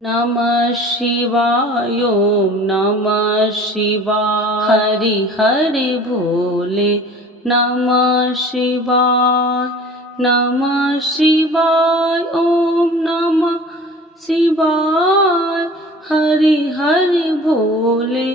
नमः शिवाय ओम नमः शिवाय हरि हरि भोले नमः शिवाय नमः शिवाय ओम नमः शिवाय हरि हरि भोले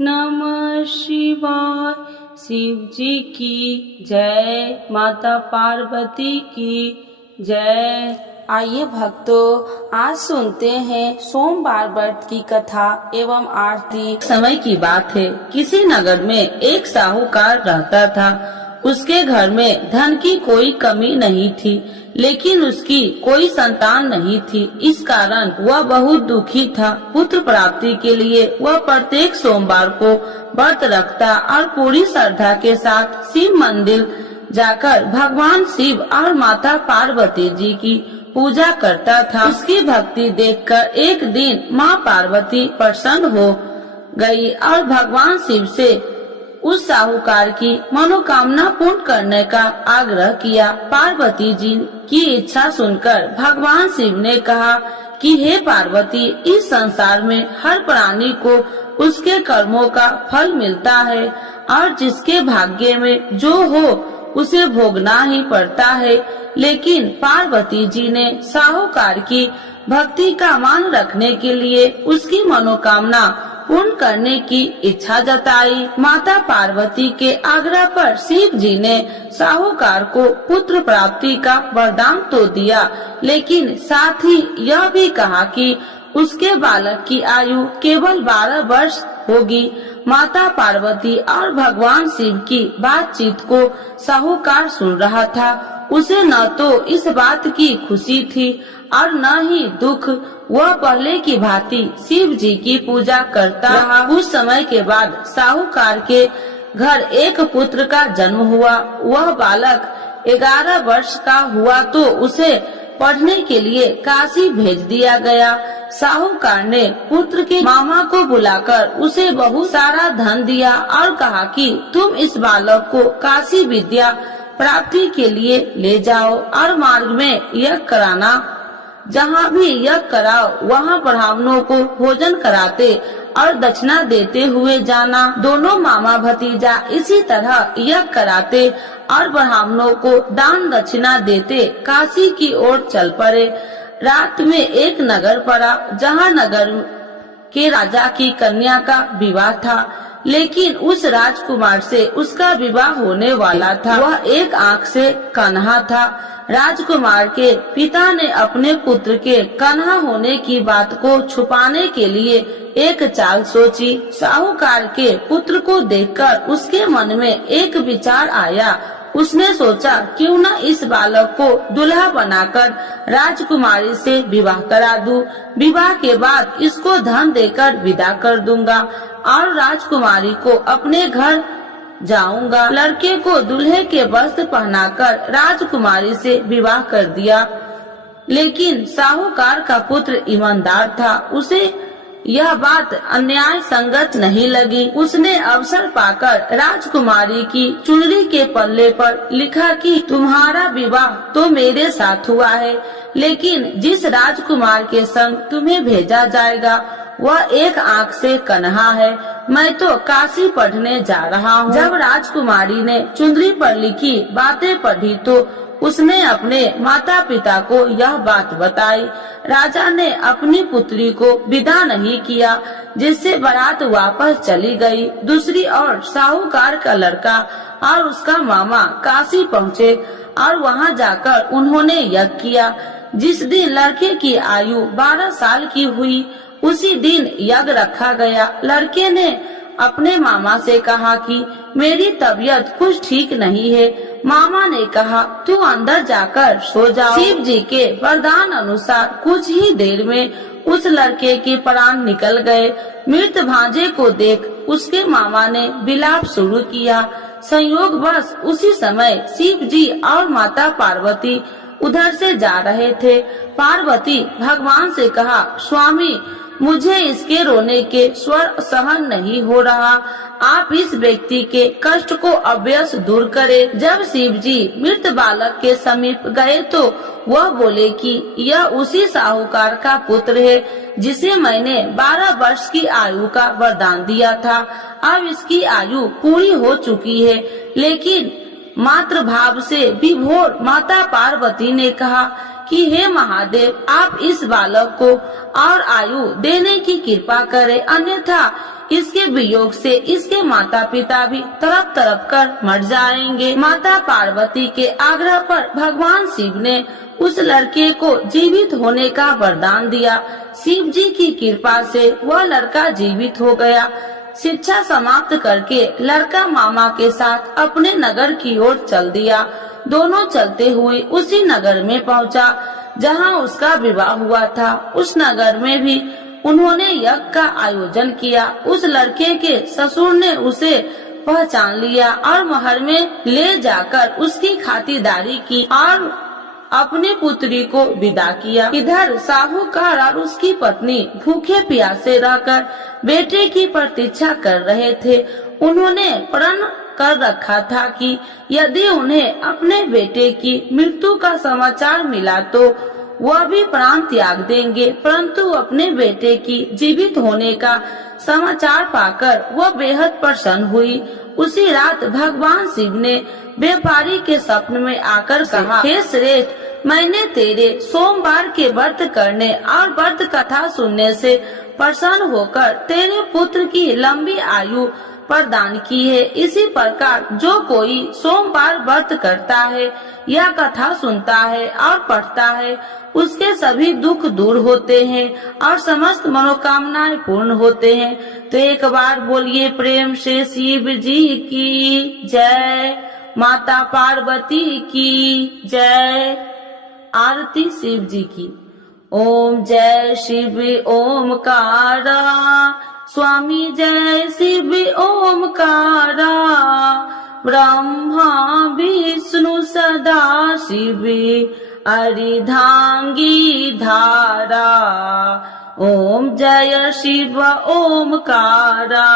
नमः शिवाय। शिव जी की जय, माता पार्वती की जय। आइए भक्तों, आज सुनते हैं सोमवार व्रत की कथा एवं आरती। समय की बात है, किसी नगर में एक साहूकार रहता था। उसके घर में धन की कोई कमी नहीं थी, लेकिन उसकी कोई संतान नहीं थी। इस कारण वह बहुत दुखी था। पुत्र प्राप्ति के लिए वह प्रत्येक सोमवार को व्रत रखता और पूरी श्रद्धा के साथ शिव मंदिर जाकर भगवान शिव और माता पार्वती जी की पूजा करता था। उसकी भक्ति देखकर एक दिन माँ पार्वती प्रसन्न हो गई और भगवान शिव से उस साहूकार की मनोकामना पूर्ण करने का आग्रह किया। पार्वती जी की इच्छा सुनकर भगवान शिव ने कहा कि हे पार्वती, इस संसार में हर प्राणी को उसके कर्मों का फल मिलता है और जिसके भाग्य में जो हो उसे भोगना ही पड़ता है। लेकिन पार्वती जी ने साहूकार की भक्ति का मान रखने के लिए उसकी मनोकामना पूर्ण करने की इच्छा जताई। माता पार्वती के आग्रह पर शिव जी ने साहूकार को पुत्र प्राप्ति का वरदान तो दिया, लेकिन साथ ही यह भी कहा कि उसके बालक की आयु केवल 12 वर्ष होगी। माता पार्वती और भगवान शिव की बातचीत को साहूकार सुन रहा था। उसे न तो इस बात की खुशी थी और न ही दुख। वह पहले की भांति शिव जी की पूजा करता रहा। कुछ समय के बाद साहूकार के घर एक पुत्र का जन्म हुआ। वह बालक 11 वर्ष का हुआ तो उसे पढ़ने के लिए काशी भेज दिया गया। साहूकार ने पुत्र के मामा को बुलाकर उसे बहुत सारा धन दिया और कहा कि तुम इस बालक को काशी विद्या प्राप्ति के लिए ले जाओ और मार्ग में यज्ञ कराना। जहाँ भी यज्ञ कराओ वहाँ ब्राह्मणों को भोजन कराते और दक्षिणा देते हुए जाना। दोनों मामा भतीजा इसी तरह यज्ञ कराते और ब्राह्मणों को दान दक्षिणा देते काशी की ओर चल पड़े। रात में एक नगर पड़ा, जहाँ नगर के राजा की कन्या का विवाह था, लेकिन उस राजकुमार से उसका विवाह होने वाला था। वह एक आंख से कन्हा था। राजकुमार के पिता ने अपने पुत्र के कन्हा होने की बात को छुपाने के लिए एक चाल सोची। साहूकार के पुत्र को देखकर उसके मन में एक विचार आया। उसने सोचा क्यों न इस बालक को दुल्हा बनाकर राजकुमारी से विवाह करा दूं। विवाह के बाद इसको धन देकर विदा कर दूंगा और राजकुमारी को अपने घर जाऊंगा। लड़के को दूल्हे के वस्त्र पहनाकर राजकुमारी से विवाह कर दिया। लेकिन साहूकार का पुत्र ईमानदार था। उसे यह बात अन्याय संगत नहीं लगी। उसने अवसर पाकर राजकुमारी की चुनरी के पल्ले पर लिखा कि तुम्हारा विवाह तो मेरे साथ हुआ है, लेकिन जिस राजकुमार के संग तुम्हें भेजा जाएगा वह एक आंख से कन्हा है। मैं तो काशी पढ़ने जा रहा हूँ। जब राजकुमारी ने चुनरी पर लिखी बातें पढ़ी तो उसने अपने माता पिता को यह बात बताई। राजा ने अपनी पुत्री को विदा नहीं किया, जिससे बारात वापस चली गई। दूसरी ओर साहूकार का लड़का और उसका मामा काशी पहुँचे और वहाँ जाकर उन्होंने यज्ञ किया। जिस दिन लड़के की आयु 12 साल की हुई उसी दिन यज्ञ रखा गया। लड़के ने अपने मामा से कहा कि मेरी तबीयत कुछ ठीक नहीं है। मामा ने कहा तू अंदर जाकर सो जाओ। शिव जी के वरदान अनुसार कुछ ही देर में उस लड़के के प्राण निकल गए। मृत भांजे को देख उसके मामा ने विलाप शुरू किया। संयोगवश उसी समय शिव जी और माता पार्वती उधर से जा रहे थे। पार्वती भगवान से कहा, स्वामी मुझे इसके रोने के स्वर सहन नहीं हो रहा, आप इस व्यक्ति के कष्ट को अवश्य दूर करें। जब शिव जी मृत बालक के समीप गए तो वह बोले कि यह उसी साहूकार का पुत्र है जिसे मैंने 12 वर्ष की आयु का वरदान दिया था। अब इसकी आयु पूरी हो चुकी है। लेकिन मातृ भाव से विभोर माता पार्वती ने कहा कि हे महादेव, आप इस बालक को और आयु देने की कृपा करें, अन्यथा इसके वियोग से इसके माता पिता भी तड़प तड़प कर मर जाएंगे। माता पार्वती के आग्रह पर भगवान शिव ने उस लड़के को जीवित होने का वरदान दिया। शिव जी की कृपा से वह लड़का जीवित हो गया। शिक्षा समाप्त करके लड़का मामा के साथ अपने नगर की ओर चल दिया। दोनों चलते हुए उसी नगर में पहुंचा जहां उसका विवाह हुआ था। उस नगर में भी उन्होंने यज्ञ का आयोजन किया। उस लड़के के ससुर ने उसे पहचान लिया और महल में ले जाकर उसकी खातिरदारी की और अपनी पुत्री को विदा किया। इधर साहूकार और उसकी पत्नी भूखे प्यासे रहकर बेटे की प्रतीक्षा कर रहे थे। उन्होंने प्रण कर रखा था कि यदि उन्हें अपने बेटे की मृत्यु का समाचार मिला तो वह भी प्राण त्याग देंगे, परंतु अपने बेटे की जीवित होने का समाचार पाकर वह बेहद प्रसन्न हुई। उसी रात भगवान शिव ने व्यापारी के स्वप्न में आकर कहा, हे श्रेष्ठ, मैंने तेरे सोमवार के व्रत करने और व्रत कथा सुनने से प्रसन्न होकर तेरे पुत्र की लंबी आयु प्रदान की है। इसी प्रकार जो कोई सोमवार व्रत करता है या कथा सुनता है और पढ़ता है, उसके सभी दुख दूर होते हैं और समस्त मनोकामनाएं पूर्ण होते हैं। तो एक बार बोलिए प्रेम से शिव जी की जय, माता पार्वती की जय। आरती शिव जी की। ओम जय शिव ओमकारा, स्वामी जय शिव ओमकारा, ब्रह्मा विष्णु सदा शिव अर्धांगी धारा। ओम जय शिव ओमकारा,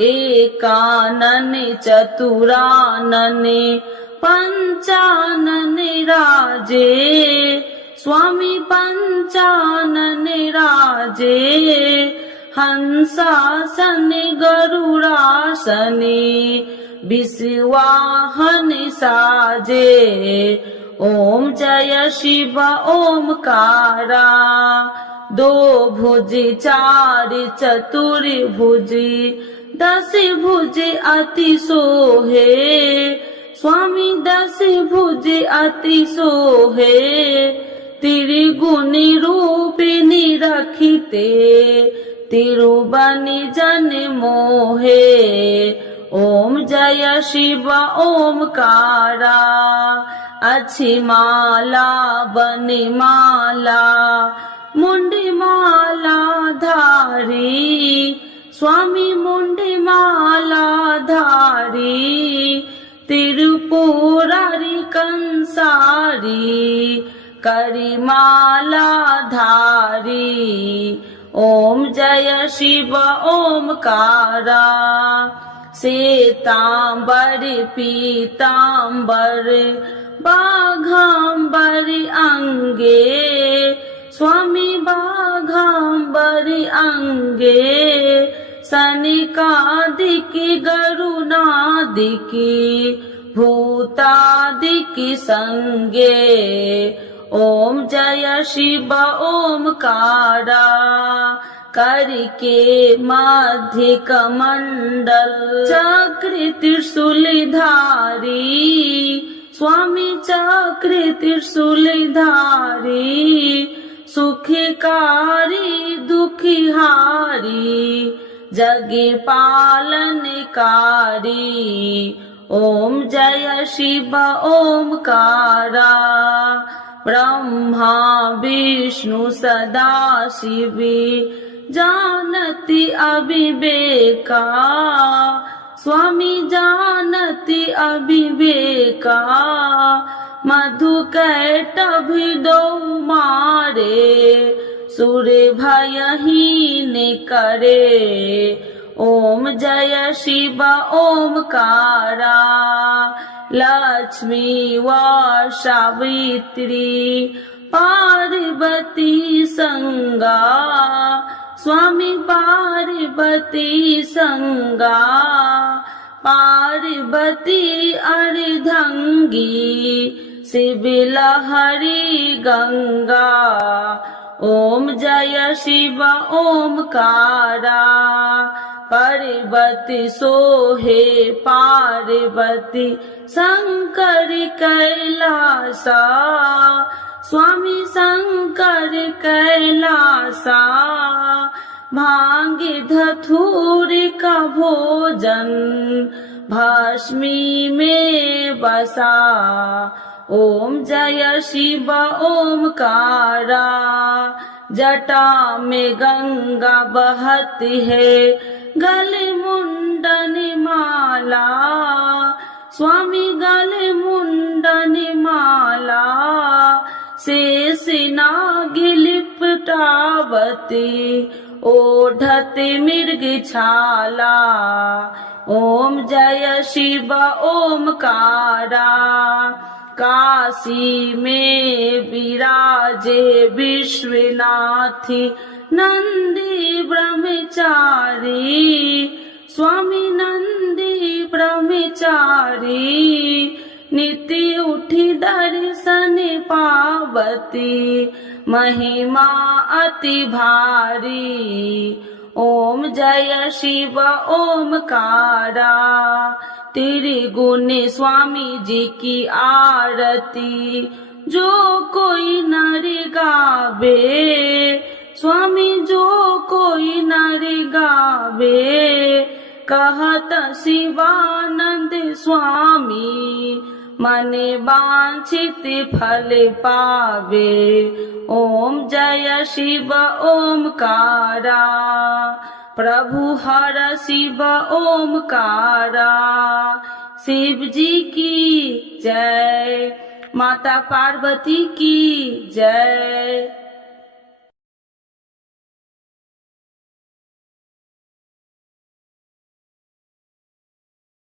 एकानन चतुरानन पंचानन राजे, स्वामी पंचानन राजे, हंसासन गरुड़ासन विश्वाहन साजे। ओम जय शिव ओमकारा, दो भुज चार चतुर्भुज, 10 भुज अति सोहे, स्वामी 10 भुज अति सोहे, त्रिगुणी रूपिणी रखिते, तिरुबनि जन मोहे। ओम जय शिव ओमकारा, अच्छी माला बनि माला, मुंडी माला धारी, स्वामी मुंडी माला धारी, त्रिपुरारी कंसारी, करी माला धारी। ओम जय शिव ओमकारा, श्वेतांबर पीतांबर, बाघांबर अंगे, स्वामी बाघांबर अंगे, सनिकादिक गरुणादिक, भूतादिक संगे। ओम जय शिव ओमकारा, करके मध्य कमंडल, चक्र त्रिशूल धारी, स्वामी चक्र त्रिशूल धारी, सुखकारी दुखिहारी, जग पालनकारी। ओम जय शिव ओमकारा, ब्रह्मा विष्णु सदा शिव, जानति अविवेका, स्वामी जानति अविवेका, मधुकैटभ दो मारे सुर भयहीन करे। ओम जय शिव ओमकारा लक्ष्मी व सावित्री पार्वती संगा स्वामी पार्वती संगा पार्वती अर्धंगी शिव लहरी गंगा। ओम जय शिव ओमकारा पर्वती सोहे पार्वती शंकर कैलासा स्वामी शंकर कैलासा। भांग धतूर का भोजन भस्मी में बसा। ओम जय शिव ओमकारा जटा में गंगा बहती है गले मुंडन माला स्वामी गले मुंडन माला। शेष नाग लिपटावती ओढ़ते मृग छाला। ओम जय शिव ओमकारा काशी में विराजे विश्वनाथी नंदी ब्रह्मचारी स्वामी नंदी ब्रह्मचारी। नित्य उठी दर्शन पावती महिमा अति भारी। ओम जय शिव ओमकारा त्रिगुण स्वामी जी की आरती जो कोई नर गावे स्वामी जो कोई नर गावे। कहत शिवानंद स्वामी मन वांछित फल पावे। ओम जय शिव ओमकारा प्रभु हर शिव ओमकारा। शिव जी की जय माता पार्वती की जय।